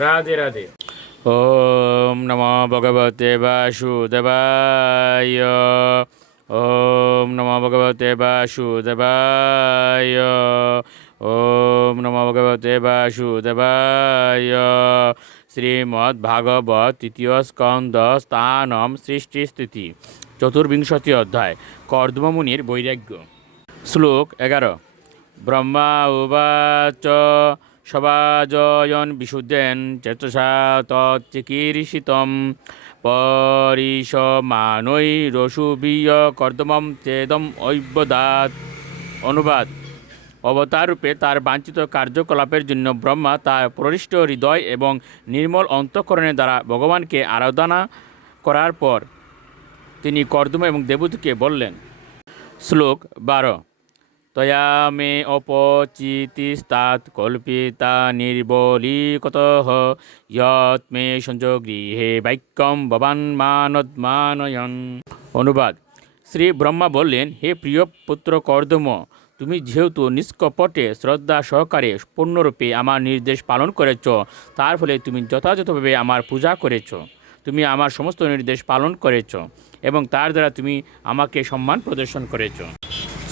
রাধে রাধে। ওম নমো ভগবতে বাসুদেবায়। ওম নমো ভগবতে বাসুদেবায়। ওম নমো ভগবতে বাসুদেবায়। শ্রীমদ্ ভাগবত তৃতীয় স্কন্দ স্থানম সৃষ্টি স্থিতি চতুর্বিংশতি অধ্যায় কর্দম মুনির বৈরাগ্য। শ্লোক 11। ব্রহ্মা উবাচ সবাজয়ন বিশুদ্ধেন চেতসা তচ্চিকীর্ষিতম পরিসমানৈরসুবীয় কর্দমম চেদম ঐবদাত। অনুবাদ: অবতার রূপে তার বাঞ্ছিত কার্যকলাপের জন্য ব্রহ্মা তার প্রহৃষ্ট হৃদয় এবং নির্মল অন্তঃকরণের দ্বারা ভগবানকে আরাধনা করার পর তিনি কর্দম এবং দেবতাকে বললেন। শ্লোক 12। তয়া মে অপচিতিস্তাৎ কল্পিতা নির্বলীকতঃ যৎ মে সঞ্জগৃহে বাক্যম ভবান মানদমানয়ন। অনুবাদ: শ্রী ব্রহ্মা বললেন, হে প্রিয় পুত্র কর্দম, তুমি যেহেতু নিষ্কপটে শ্রদ্ধা সহকারে পূর্ণরূপে আমার নির্দেশ পালন করেছ, তার ফলে তুমি যথাযথভাবে আমার পূজা করেছ, তুমি আমার সমস্ত নির্দেশ পালন করেছ এবং তার দ্বারা তুমি আমাকে সম্মান প্রদর্শন করেছ।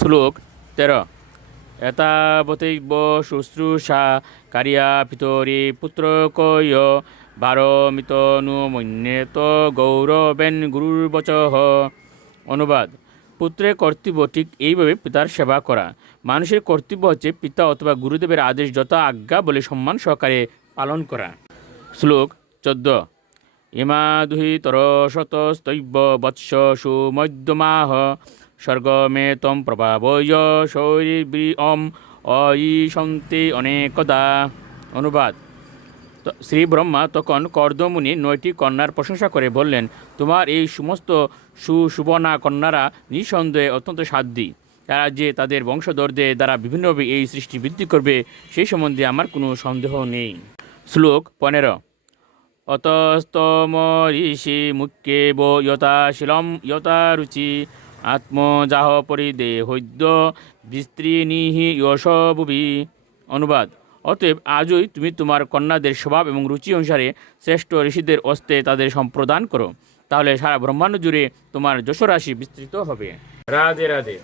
শ্লোক 13। এতাবতৈব শুশ্রূষা কারিয়া পিতরি পুত্রকয় ভারমিতনুমন্যেত গৌরবেন গুরুর্বচঃ। অনুবাদ: পুত্রের কর্তব্য ঠিক এইভাবে পিতার সেবা করা। মানুষের কর্তব্য হচ্ছে পিতা অথবা গুরুদেবের আদেশ যথা আজ্ঞা বলে সম্মান সহকারে পালন করা। শ্লোক 14। ইমাদুহিতর শতস্তৈব বৎস সুমধ্যমাহ স্বর্গমে তম প্রভাবয় শৌরিব্রিয়ম অয়িষন্তে অনেকদা। অনুবাদ: শ্রী ব্রহ্মা তখন কর্দমুনি 9টি কন্যার প্রশংসা করে বললেন, তোমার এই সমস্ত সুশোভনা কন্যারা নিঃসন্দেহে অত্যন্ত সাধ্বী। তারা যে তাদের বংশধরদের দ্বারা বিভিন্নভাবে এই সৃষ্টি বৃদ্ধি করবে সেই সম্বন্ধে আমার কোনো সন্দেহ নেই। শ্লোক 15। অতস্তম ঋষি মুখ্যেব যথাশীলম যথারুচি আত্মজাহ পরিদেহৈদ্য বিস্ত্রীনিহি যশবুভি। অনুবাদ: অতএব আজই তুমি তোমার কন্যাদের স্বভাব এবং রুচি অনুসারে শ্রেষ্ঠ ঋষিদের হস্তে তাদের সম্প্রদান করো, তাহলে সারা ব্রহ্মাণ্ড জুড়ে তোমার যশরাশি বিস্তৃত হবে। রাধে রাধে।